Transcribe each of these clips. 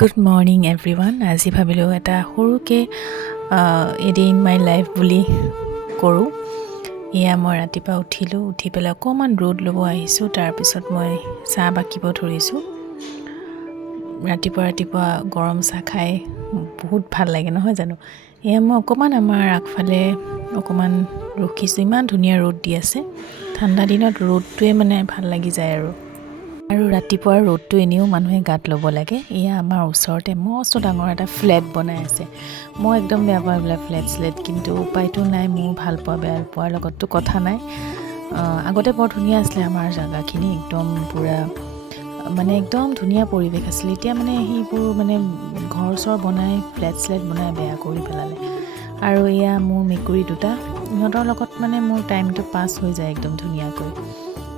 Good morning everyone. আজি ভাবিলোঁ এটা সৰুকৈ a day in my life বুলি কৰোঁ। এয়া মই ৰাতিপুৱা উঠিলোঁ, উঠি পেলাই অকণমান ৰ'দ ল'ব আহিছোঁ। তাৰপিছত মই চাহ বাকিব ধৰিছোঁ। ৰাতিপুৱা গৰম চাহ খাই বহুত ভাল লাগে নহয় জানো। এয়া মই অকণমান আমাৰ আগফালে অকণমান ৰখিছোঁ। ইমান ধুনীয়া ৰ'দ দি আছে। ঠাণ্ডা দিনত ৰ'দটোৱে মানে ভাল লাগি যায় আৰু ৰাতিপুৱাৰ ৰ'দটো এনেও মানুহে গাত ল'ব লাগে। এয়া আমাৰ ওচৰতে মস্ত ডাঙৰ এটা ফ্লেট বনাই আছে। মই একদম বেয়া পাওঁ এইবিলাক ফ্লেট, কিন্তু উপায়টো নাই। মোৰ ভাল পোৱা বেয়া পোৱাৰ লগততো কথা নাই। আগতে বৰ ধুনীয়া আছিলে আমাৰ জেগাখিনি, একদম পূৰা মানে একদম ধুনীয়া পৰিৱেশ আছিলে। এতিয়া মানে সেইবোৰ মানে ঘৰ চৰ বনাই ফ্লেট বনাই বেয়া কৰি পেলালে। আৰু এয়া মোৰ মেকুৰী দুটা, ইহঁতৰ লগত মানে মোৰ টাইমটো পাছ হৈ যায় একদম ধুনীয়াকৈ।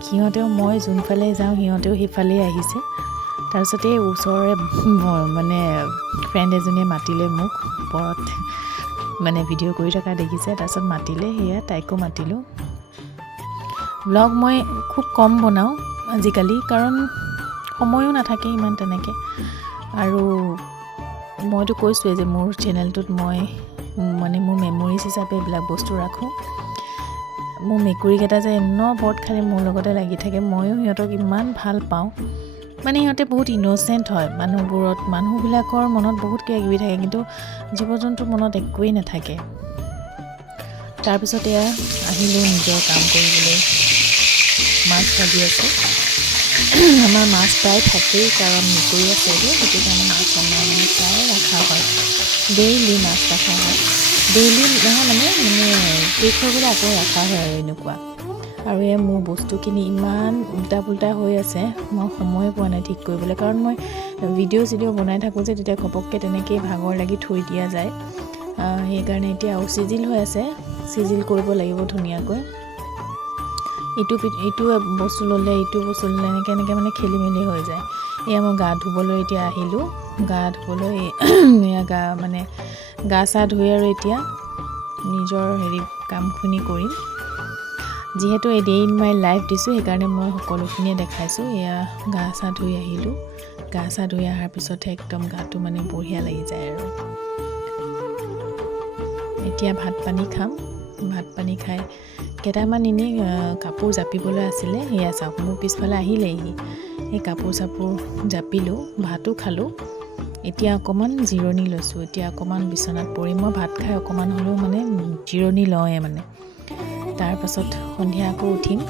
সিহঁতেও মই যোনফালে যাওঁ সিহঁতেও সেইফালেই আহিছে। তাৰপিছতে এই ওচৰৰে মানে ফ্ৰেণ্ড এজনীয়ে মাতিলে মোক, ওপৰত মানে ভিডিঅ' কৰি থকা দেখিছে। তাৰপিছত মাতিলে, সেয়া তাইকো মাতিলোঁ। ব্লগ মই খুব কম বনাওঁ আজিকালি, কাৰণ সময়ো নাথাকে ইমান তেনেকৈ। আৰু মইতো কৈছোঁৱেই যে মোৰ চেনেলটোত মই মানে মোৰ মেমৰিজ হিচাপে এইবিলাক বস্তু ৰাখোঁ। মোৰ মেকুৰীকেইটা যে বৰত খালি মোৰ লগতে লাগি থাকে। ময়ো সিহঁতক ইমান ভাল পাওঁ। মানে সিহঁতে বহুত ইন'চেণ্ট হয়। মানুহবিলাকৰ মনত বহুত কিবা কিবি থাকে, কিন্তু জীৱ জন্তুৰ মনত একোৱেই নাথাকে। তাৰপিছত এয়া আহিলোঁ নিজৰ কাম কৰিবলৈ। মাছ ভাজি আছোঁ। আমাৰ মাছ প্ৰায় থাকেই, কাৰণ মেকুৰী আছে যে, সেইটো কাৰণে মাছ আমাৰ মানে প্ৰায় ৰখা হয়। ডেইলি মাছ ৰখা হয়। ডেইলি নহয় মানে শেষ হৈ গ'লে আকৌ ৰখা হয় আৰু এনেকুৱা। আৰু এই মোৰ বস্তুখিনি ইমান উল্টা পুল্টা হৈ আছে, মই সময় পোৱা নাই ঠিক কৰিবলৈ। কাৰণ মই ভিডিঅ' বনাই থাকোঁ যে, তেতিয়া ঘপককৈ তেনেকেই ভাগৰ লাগি থৈ দিয়া যায়। সেইকাৰণে এতিয়া আৰু চিজিল হৈ আছে, চিজিল কৰিব লাগিব ধুনীয়াকৈ। ইটো বস্তু ল'লে ইটো বস্তু ল'লে এনেকৈ মানে খেলি মেলি হৈ যায়। এয়া মই গা ধুবলৈ এতিয়া আহিলোঁ। গা ধুবলৈ এয়া গা চা ধুই আৰু এতিয়া নিজৰ কামখিনি কৰিম। যিহেতু a day in my life দিছোঁ, সেইকাৰণে মই সকলোখিনিয়ে দেখাইছোঁ। এয়া গা চা ধুই আহিলোঁ। গা চা ধুই অহাৰ পিছতহে একদম গাটো মানে বঢ়িয়া লাগি যায় আৰু। এতিয়া ভাত পানী খাম। ভাত পানী খাই কেইটামান এনেই কাপোৰ জাপিবলৈ আছিলে। সেয়া চাওক, মোৰ পিছফালে আহিলেহি। সেই কাপোৰ চাপোৰ জাপিলোঁ, ভাতো খালোঁ। এতিয়া অকণমান জিৰণি লৈছোঁ। এতিয়া অকণমান বিচনাত পৰি মই ভাত খাই অকণমান হ'লেও মানে জিৰণি লওঁৱে মানে। তাৰপাছত সন্ধিয়া আকৌ উঠিম।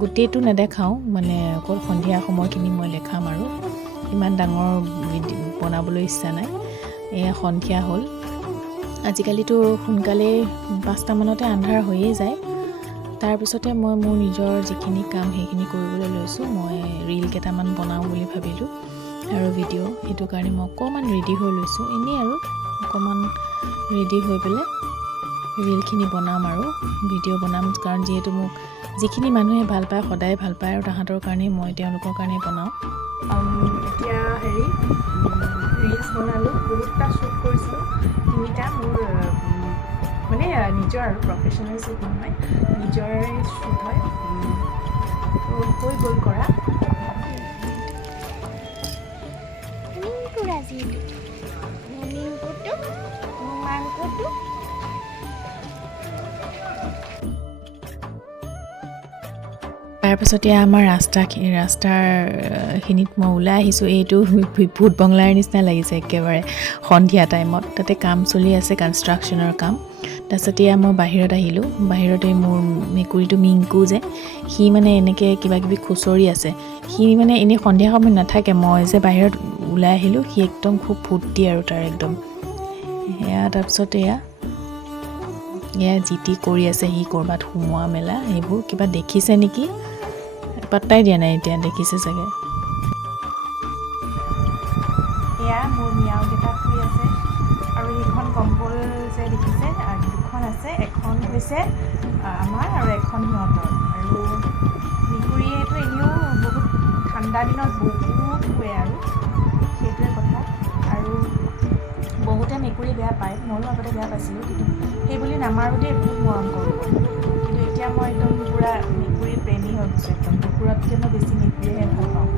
গোটেইটো নেদেখাওঁ, মানে অকল সন্ধিয়া সময়খিনি মই দেখাম আৰু। ইমান ডাঙৰ বনাবলৈ ইচ্ছা নাই। এয়া সন্ধিয়া হ'ল। আজিকালিতো সোনকালেই 5টামানতে আন্ধাৰ হৈয়ে যায়। তাৰপিছতে মই মোৰ নিজৰ যিখিনি কাম সেইখিনি কৰিবলৈ লৈছোঁ। মই ৰীল কেইটামান বনাওঁ বুলি ভাবিলোঁ আৰু ভিডিঅ', সেইটো কাৰণে মই অকণমান ৰেডি হৈ লৈছোঁ। এনেই আৰু অকণমান ৰেডি হৈ পেলাই ৰীলখিনি বনাম আৰু ভিডিঅ' বনাম। কাৰণ যিহেতু মোক যিখিনি মানুহে ভাল পায়, সদায় ভাল পায়, আৰু তাহাঁতৰ কাৰণেই মই তেওঁলোকৰ কাৰণেই বনাওঁ। এতিয়া ৰীলছ বনালোঁ, বহুতটা শ্বুট কৰিছিলোঁ। 3টা মোৰ মানে নিজৰ আৰু প্ৰফেশ্যনেল শ্বুট নহয়, নিজৰে শ্বুট হয়। হৈ গ'ল কৰা। তাৰপিছতে আমাৰ ৰাস্তাৰখিনিত মই ওলাই আহিছোঁ। এইটো ভূত বংলাৰ নিচিনা লাগিছে একেবাৰে সন্ধিয়া টাইমত। তাতে কাম চলি আছে, কনষ্ট্ৰাকশ্যনৰ কাম। তাৰপিছত এয়া মই বাহিৰত আহিলোঁ। বাহিৰতে মোৰ মেকুৰীটো মিংকু যে, সি মানে এনেকৈ কিবা কিবি খুচৰি আছে। সি মানে এনেই সন্ধিয়া সময়ত নাথাকে। মই যে বাহিৰত ওলাই আহিলোঁ, সি একদম খুব ফূৰ্তি আৰু তাৰ একদম সেয়া। তাৰপিছত এয়া যি টি কৰি আছে। সি ক'ৰবাত সোমোৱা মেলা সেইবোৰ কিবা দেখিছে নেকি, পাত্তাই দিয়া নাই। এতিয়া দেখিছে চাগে। এয়া মোৰ মিয়াওকেইটা শুই আছে। আৰু সেইখন কম্বল যে দেখিছে, 2খন আছে। এখন হৈছে আমাৰ আৰু এখন সিহঁতৰ। আৰু মেকুৰীয়েতো এনেও বহুত ঠাণ্ডা দিনত বহুত শুৱে, আৰু সেইটোৱে কথা। আৰু বহুতে মেকুৰী বেয়া পায়, ময়ো আগতে বেয়া পাইছিলোঁ, কিন্তু সেইবুলি নামাৰোঁ দেই, বহুত মৰম কৰোঁ মই। কিন্তু এতিয়া মই একদম পূৰা মেকুৰী প্ৰেমী হৈ গৈছোঁ। একদম কুকুৰতকৈ মই বেছি মেকুৰীহে ভাল পাওঁ।